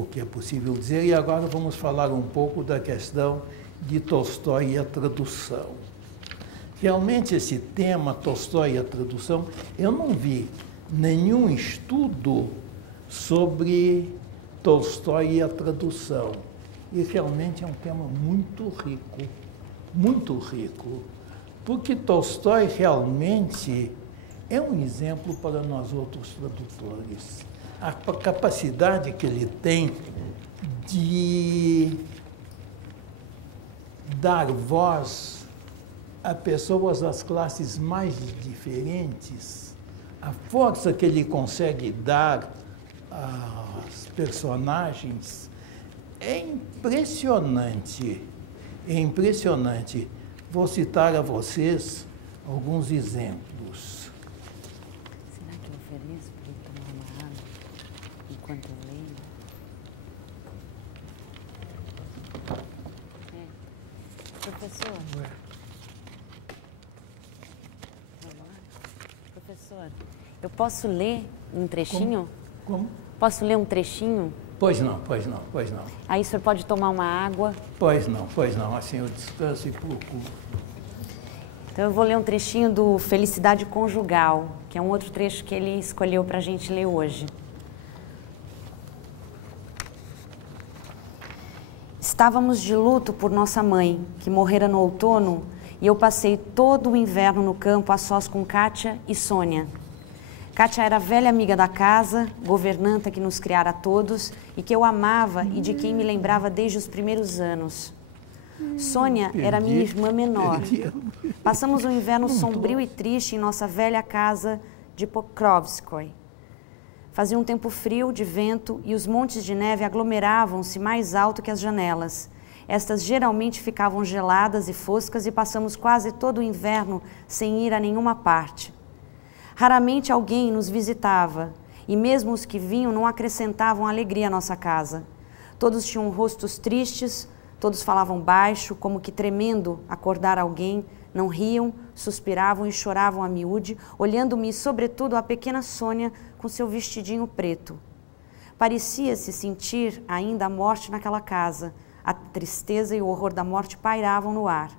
o que é possível dizer. E agora vamos falar um pouco da questão de Tolstói e a tradução. Realmente esse tema, Tolstói e a tradução, eu não vi nenhum estudo sobre Tolstói e a tradução. E realmente é um tema muito rico, porque Tolstói realmente é um exemplo para nós outros tradutores. A capacidade que ele tem de dar voz a pessoas das classes mais diferentes, a força que ele consegue dar às personagens é impressionante. É impressionante. Vou citar a vocês alguns exemplos. Será que eu ofereço para ele tomar uma água enquanto eu leio? Professor? Vamos lá? Professor, eu posso ler um trechinho? Como? Posso ler um trechinho? Pois não. Aí o senhor pode tomar uma água? Pois não. Assim eu descanso e procuro. Então eu vou ler um trechinho do Felicidade Conjugal, que é um outro trecho que ele escolheu para a gente ler hoje. Estávamos de luto por nossa mãe, que morrera no outono, e eu passei todo o inverno no campo a sós com Kátia e Sônia. Kátia era velha amiga da casa, governanta que nos criara a todos e que eu amava e de quem me lembrava desde os primeiros anos. Sônia era minha irmã menor. Passamos um inverno sombrio e triste em nossa velha casa de Pokrovskoy. Fazia um tempo frio, de vento, e os montes de neve aglomeravam-se mais alto que as janelas. Estas geralmente ficavam geladas e foscas e passamos quase todo o inverno sem ir a nenhuma parte. Raramente alguém nos visitava, e mesmo os que vinham não acrescentavam alegria à nossa casa. Todos tinham rostos tristes, todos falavam baixo, como que tremendo acordar alguém, não riam, suspiravam e choravam a miúde, olhando-me, sobretudo, a pequena Sônia com seu vestidinho preto. Parecia-se sentir ainda a morte naquela casa. A tristeza e o horror da morte pairavam no ar.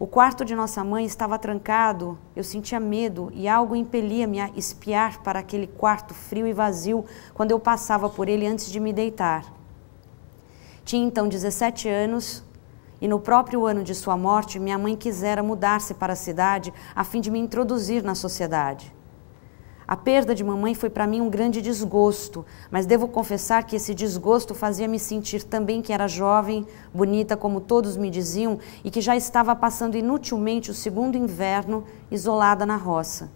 O quarto de nossa mãe estava trancado, eu sentia medo e algo impelia-me a espiar para aquele quarto frio e vazio quando eu passava por ele antes de me deitar. Tinha então 17 anos e no próprio ano de sua morte, minha mãe quisera mudar-se para a cidade a fim de me introduzir na sociedade. A perda de mamãe foi para mim um grande desgosto, mas devo confessar que esse desgosto fazia-me sentir também que era jovem, bonita como todos me diziam, e que já estava passando inutilmente o segundo inverno isolada na roça.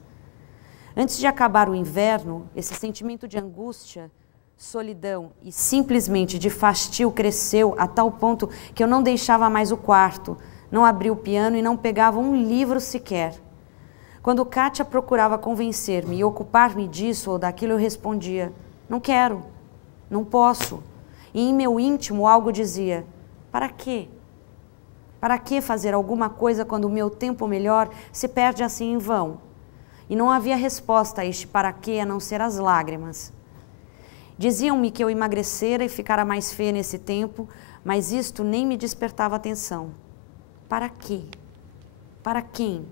Antes de acabar o inverno, esse sentimento de angústia, solidão e simplesmente de fastio cresceu a tal ponto que eu não deixava mais o quarto, não abria o piano e não pegava um livro sequer. Quando Kátia procurava convencer-me e ocupar-me disso ou daquilo, eu respondia, não quero, não posso. E em meu íntimo algo dizia, para quê? Para que fazer alguma coisa quando o meu tempo melhor se perde assim em vão? E não havia resposta a este para quê a não ser as lágrimas. Diziam-me que eu emagrecera e ficara mais feia nesse tempo, mas isto nem me despertava atenção. Para quê? Para quem?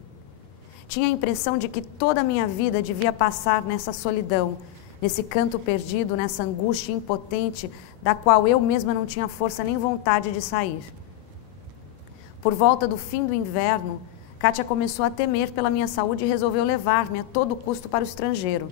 Tinha a impressão de que toda a minha vida devia passar nessa solidão, nesse canto perdido, nessa angústia impotente, da qual eu mesma não tinha força nem vontade de sair. Por volta do fim do inverno, Kátia começou a temer pela minha saúde e resolveu levar-me a todo custo para o estrangeiro.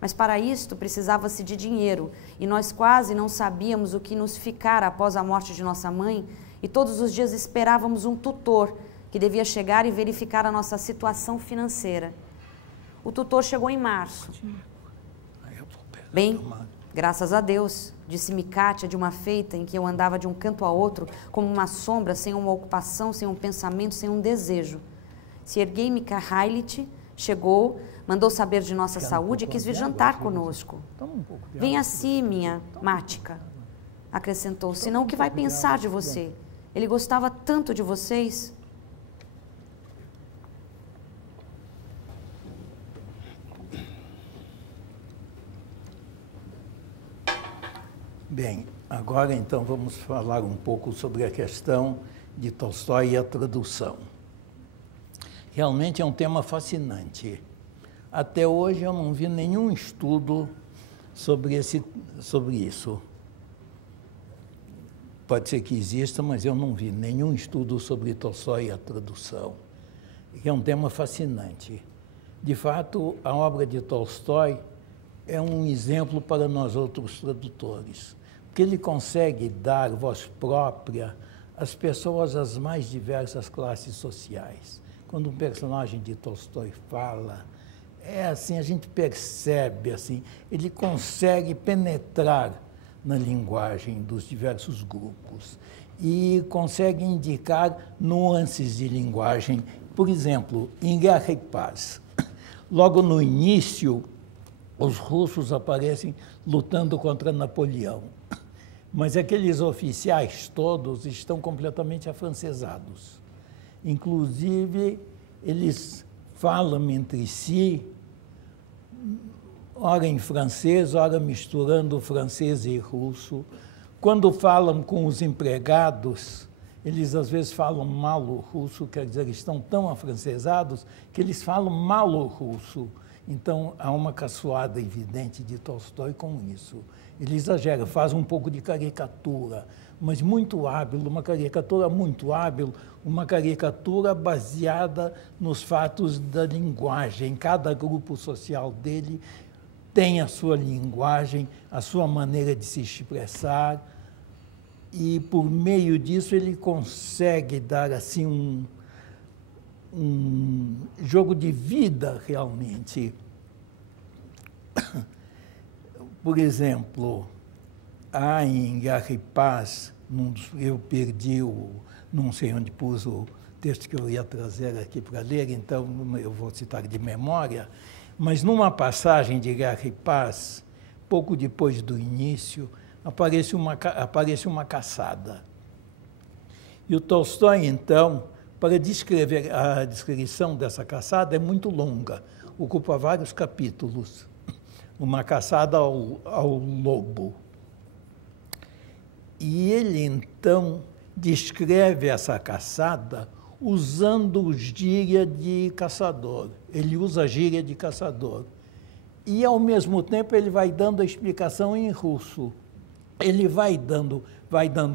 Mas para isto precisava-se de dinheiro, e nós quase não sabíamos o que nos ficara após a morte de nossa mãe, e todos os dias esperávamos um tutor, que devia chegar e verificar a nossa situação financeira. O tutor chegou em março. Bem, graças a Deus, disse-me Kátia de uma feita em que eu andava de um canto a outro, como uma sombra, sem uma ocupação, sem um pensamento, sem um desejo. Se erguei-me Kahailit, chegou, mandou saber de nossa saúde e quis vir jantar conosco. Venha assim, minha Mática, acrescentou, senão o que vai pensar de você? Ele gostava tanto de vocês. Bem, agora então vamos falar um pouco sobre a questão de Tolstói e a tradução. Realmente é um tema fascinante. Até hoje eu não vi nenhum estudo sobre isso. Pode ser que exista, mas eu não vi nenhum estudo sobre Tolstói e a tradução. É um tema fascinante. De fato, a obra de Tolstói é um exemplo para nós outros tradutores, porque ele consegue dar voz própria às pessoas das mais diversas classes sociais. Quando um personagem de Tolstói fala, é assim, a gente percebe, assim, ele consegue penetrar na linguagem dos diversos grupos e consegue indicar nuances de linguagem. Por exemplo, em Guerra e Paz, logo no início, os russos aparecem lutando contra Napoleão, mas aqueles oficiais todos estão completamente afrancesados. Inclusive, eles falam entre si, ora em francês, ora misturando francês e russo. Quando falam com os empregados, eles às vezes falam mal o russo, quer dizer, estão tão afrancesados que eles falam mal o russo. Então, há uma caçoada evidente de Tolstói com isso. Ele exagera, faz um pouco de caricatura, mas muito hábil, uma caricatura muito hábil, uma caricatura baseada nos fatos da linguagem. Cada grupo social dele tem a sua linguagem, a sua maneira de se expressar, e por meio disso ele consegue dar assim um jogo de vida realmente. Por exemplo, há em Guerra e Paz, eu perdi não sei onde pus o texto que eu ia trazer aqui para ler, então eu vou citar de memória, mas numa passagem de Guerra e Paz, pouco depois do início, aparece uma caçada. E o Tolstói, então, para descrever, a descrição dessa caçada é muito longa, ocupa vários capítulos. Uma caçada ao lobo. E ele, então, descreve essa caçada usando gíria de caçador. Ele usa gíria de caçador. E, ao mesmo tempo, ele vai dando a explicação em russo. Ele vai dando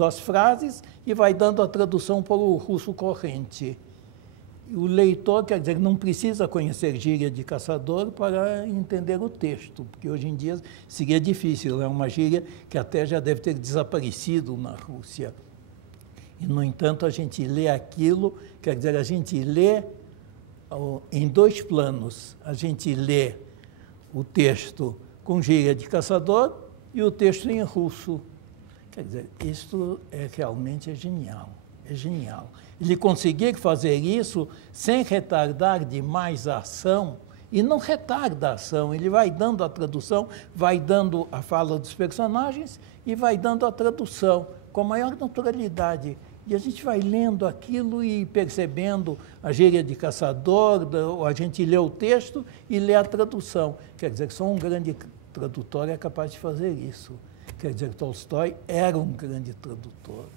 as frases e vai dando a tradução para o russo corrente. O leitor, quer dizer, não precisa conhecer gíria de caçador para entender o texto, porque hoje em dia seria difícil, é uma gíria que até já deve ter desaparecido na Rússia. E, no entanto, a gente lê aquilo, quer dizer, a gente lê em dois planos. A gente lê o texto com gíria de caçador e o texto em russo. Quer dizer, isso realmente é genial, é genial. Ele conseguir fazer isso sem retardar demais a ação, e não retarda a ação, ele vai dando a tradução, vai dando a fala dos personagens e vai dando a tradução com a maior naturalidade. E a gente vai lendo aquilo e percebendo a gíria de caçador, a gente lê o texto e lê a tradução. Quer dizer, que só um grande tradutor é capaz de fazer isso. Quer dizer, Tolstói era um grande tradutor.